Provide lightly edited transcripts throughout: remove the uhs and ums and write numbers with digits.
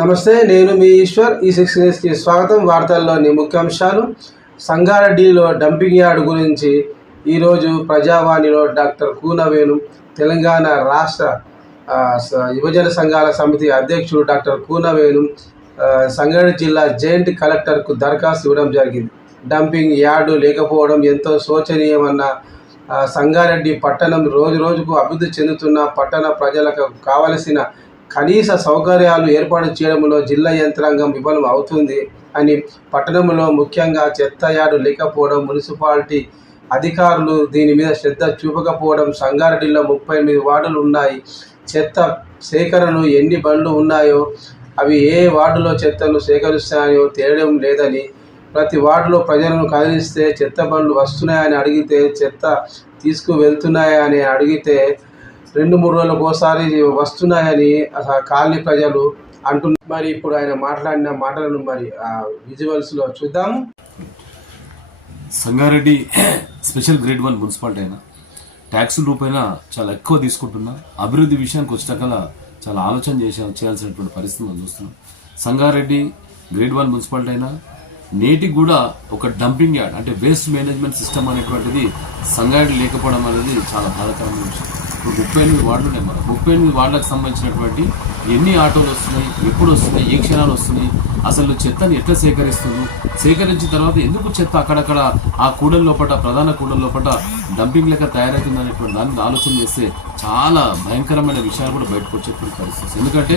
నమస్తే, నేను మీ ఈశ్వర్. ఈ6 న్యూస్కి స్వాగతం. వార్తల్లోని ముఖ్యాంశాలు. సంగారెడ్డిలో డంపింగ్ యార్డ్ గురించి ఈరోజు ప్రజావాణిలో డాక్టర్ కూనవేణు, తెలంగాణ రాష్ట్ర యువజన సంఘాల సమితి అధ్యక్షుడు డాక్టర్ కూనవేణు సంగారెడ్డి జిల్లా జాయింట్ కలెక్టర్కు దరఖాస్తు ఇవ్వడం జరిగింది. డంపింగ్ యార్డు లేకపోవడం ఎంతో శోచనీయమన్న సంగారెడ్డి పట్టణం రోజు రోజుకు అభివృద్ధి చెందుతున్న పట్టణ ప్రజలకు కావలసిన కనీస సౌకర్యాలు ఏర్పాటు చేయడంలో జిల్లా యంత్రాంగం విఫలం అవుతుంది అని, పట్టణంలో ముఖ్యంగా చెత్త యార్డు లేకపోవడం, మున్సిపాలిటీ అధికారులు దీని మీద శ్రద్ధ చూపకపోవడం, సంగారెడ్డిలో 38 వార్డులు ఉన్నాయి. చెత్త సేకరణకు ఎన్ని బండ్లు ఉన్నాయో అవి ఏ వార్డులో చెత్తను సేకరిస్తాయో తేలడం లేదని, ప్రతి వార్డులో ప్రజలను కదిలిస్తే చెత్త బండ్లు వస్తున్నాయని అడిగితే, చెత్త తీసుకువెళ్తున్నాయని అడిగితే 2-3 రోజులకు ఒకసారి వస్తున్నాయని కాలనీ ప్రజలు అంటున్నారు. మరి ఇప్పుడు ఆయన మాట్లాడిన మాటలను మరి విజువల్స్లో చూద్దాము. సంగారెడ్డి స్పెషల్ గ్రేడ్ 1 మున్సిపాలిటీ అయినా ట్యాక్సుల రూపైనా చాలా ఎక్కువ తీసుకుంటున్నా. అభివృద్ధి విషయానికి వచ్చేటకల చాలా ఆలోచన చేయాల్సినటువంటి పరిస్థితి మనం చూస్తున్నాం. సంగారెడ్డి గ్రేడ్ 1 మున్సిపాలిటీ అయినా నేటికి కూడా ఒక డంపింగ్ యార్డ్ అంటే వేస్ట్ మేనేజ్మెంట్ సిస్టమ్ అనేటువంటిది సంగారెడ్డి లేకపోవడం అనేది చాలా బాధాకరమైన విషయం. ఇప్పుడు 38 వార్డులు ఉన్నాయి. మనం 38 వార్డులకు సంబంధించినటువంటి ఎన్ని ఆటోలు వస్తున్నాయి, ఎప్పుడు వస్తున్నాయి, ఏ క్షణాలు వస్తున్నాయి, అసలు చెత్తని ఎట్లా సేకరించిన తర్వాత ఎందుకు చెత్త అక్కడక్కడ ఆ కూడల లోపల, ప్రధాన కూడల లోపల డంపింగ్ లెక్క తయారవుతుంది అనేటువంటి దాన్ని ఆలోచన చేస్తే చాలా భయంకరమైన విషయాలు కూడా బయటకు వచ్చేటువంటి పరిస్థితి. ఎందుకంటే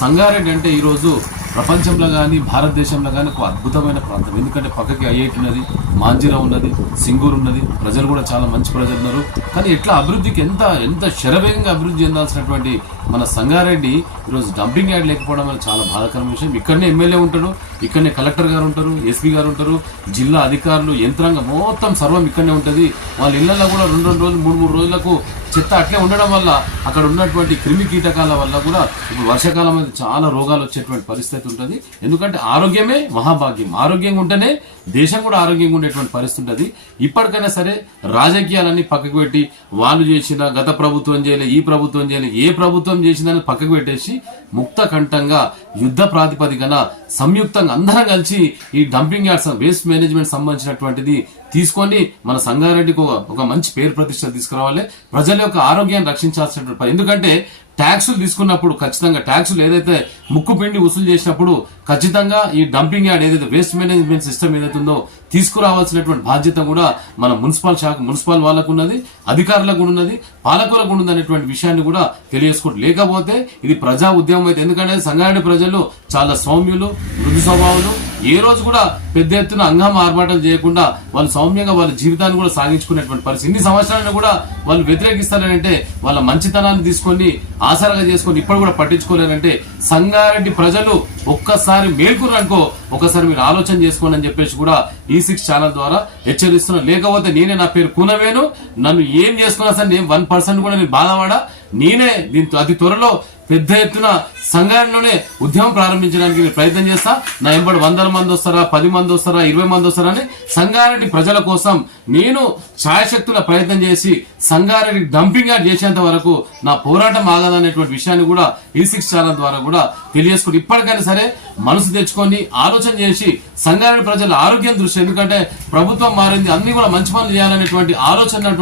సంగారెడ్డి అంటే ఈరోజు ప్రపంచంలో కానీ భారతదేశంలో కానీ ఒక అద్భుతమైన ప్రాంతం. ఎందుకంటే పక్కకి ఐఐటి ఉన్నది, మాంజిరా ఉన్నది, సింగూరు ఉన్నది, ప్రజలు కూడా చాలా మంచి ప్రజలు ఉన్నారు. కానీ ఎట్లా అభివృద్ధికి ఎంత శరవేగంగా అభివృద్ధి చెందాల్సినటువంటి మన సంగారెడ్డి ఈరోజు డంపింగ్ యార్డ్ లేకపోవడం అనేది చాలా బాధాకరమైన విషయం. ఇక్కడనే ఎమ్మెల్యే ఉంటాడు, ఇక్కడనే కలెక్టర్ గారు ఉంటారు, ఎస్పీ గారు ఉంటారు, జిల్లా అధికారులు, యంత్రాంగం మొత్తం సర్వం ఇక్కడనే ఉంటుంది. వాళ్ళ ఇళ్లలో కూడా 2 రోజులు 3 రోజులకు చెత్త అట్లే ఉండడం వల్ల అక్కడ ఉన్నటువంటి క్రిమి కీటకాల వల్ల కూడా ఇప్పుడు వర్షాకాలం అనేది చాలా రోగాలు వచ్చేటువంటి పరిస్థితి ఉంటుంది. ఎందుకంటే ఆరోగ్యమే మహాభాగ్యం. ఆరోగ్యంగా ఉంటేనే దేశం కూడా ఆరోగ్యంగా ఉండేటువంటి పరిస్థితి ఉంటుంది. ఇప్పటికైనా సరే రాజకీయాలన్నీ పక్కకు పెట్టి, వాళ్ళు చేసిన గత ప్రభుత్వం చేయలే, ఈ ప్రభుత్వం చేయలే, ఏ ప్రభుత్వం చేసిందని పక్కకు పెట్టేసి ముక్త కంఠంగా యుద్ధ ప్రాతిపదికన సంయుక్తంగా అందరం కలిసి ఈ డంపింగ్ యార్డ్స్ వేస్ట్ మేనేజ్మెంట్ సంబంధించినటువంటిది తీసుకొని మన సంగారెడ్డికి ఒక మంచి పేరు ప్రతిష్టలు తీసుకురావాలి. ప్రజల యొక్క ఆరోగ్యాన్ని రక్షించాల్సినటువంటి, ఎందుకంటే ట్యాక్సులు తీసుకున్నప్పుడు ఖచ్చితంగా ట్యాక్సులు ఏదైతే ముక్కు పిండి వసూలు చేసినప్పుడు ఖచ్చితంగా ఈ డంపింగ్ యార్డ్ ఏదైతే వేస్ట్ మేనేజ్మెంట్ సిస్టమ్ ఏదైతే ఉందో తీసుకురావాల్సినటువంటి బాధ్యత కూడా మన మున్సిపల్ వాళ్ళకు ఉన్నది, అధికారులకు ఉన్నది, పాలకులకు ఉన్నది అనేటువంటి విషయాన్ని కూడా తెలియజేసుకుంటూ, లేకపోతే ఇది ప్రజా ఉద్యమం అయితే. ఎందుకంటే సంగారెడ్డి ప్రజలు చాలా సౌమ్యులు, మృదు స్వభావాలు, ఏ రోజు కూడా పెద్ద ఎత్తున అంగం ఆర్భాటాలు చేయకుండా వాళ్ళు సౌమ్యంగా వాళ్ళ జీవితాన్ని కూడా సాగించుకునేటువంటి పరిస్థితి. ఇన్ని సంవత్సరాలను కూడా వాళ్ళు వ్యతిరేకిస్తారంటే వాళ్ళ మంచితనాన్ని తీసుకొని ఆసరాగా చేసుకొని ఇప్పుడు కూడా పట్టించుకోలేరంటే సంగారెడ్డి ప్రజలు ఒక్కసారి మేల్కొరనుకో, ఒకసారి మీరు ఆలోచన చేసుకోండి అని చెప్పేసి కూడా ఈ6 ఛానల్ ద్వారా హెచ్చరిస్తున్నా. లేకపోతే నేనే, నా పేరు కూనవేణు, నన్ను ఏం చేసుకున్నా సరే నేను 1% కూడా నేను బాధపడా. నేనే దీంతో అతి త్వరలో పెద్ద ఎత్తున సంగారెడ్డిలోనే ఉద్యమం ప్రారంభించడానికి నేను ప్రయత్నం చేస్తా. నా ఎంబడి 100 మంది వస్తారా, 10 మంది వస్తారా, 20 మంది వస్తారా అని సంగారెడ్డి ప్రజల కోసం నేను ఛాయశక్తుల ప్రయత్నం చేసి సంగారెడ్డి డంపింగ్ యార్డ్ చేసేంత వరకు నా పోరాటం ఆగదనేటువంటి విషయాన్ని కూడా ఈ6 ఛానల్ ద్వారా కూడా తెలియజేసుకుంటూ, ఇప్పటికైనా సరే మనసు తెచ్చుకొని ఆలోచన చేసి సంగారెడ్డి ప్రజల ఆరోగ్యం దృష్టి, ఎందుకంటే ప్రభుత్వం మారింది, అన్ని కూడా మంచి పనులు చేయాలనేటువంటి ఆలోచన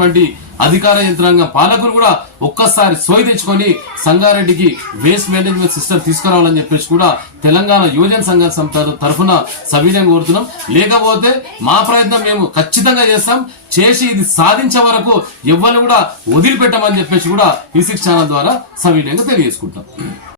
అధికార యంత్రాంగం, పాలకులు కూడా ఒక్కసారి సోయి తెచ్చుకొని సంగారెడ్డికి వేస్ట్ మేనేజ్మెంట్ సిస్టమ్ తీసుకురావాలని చెప్పేసి కూడా తెలంగాణ యువజన సంఘం తరఫున సవినయం కోరుతున్నాం. లేకపోతే మా ప్రయత్నం మేము ఖచ్చితంగా చేస్తాం, చేసి ఇది సాధించే వరకు ఎవరిని కూడా వదిలిపెట్టమని చెప్పేసి కూడా ఈ6 ఛానల్ ద్వారా సవినయంగా తెలియజేసుకుంటాం.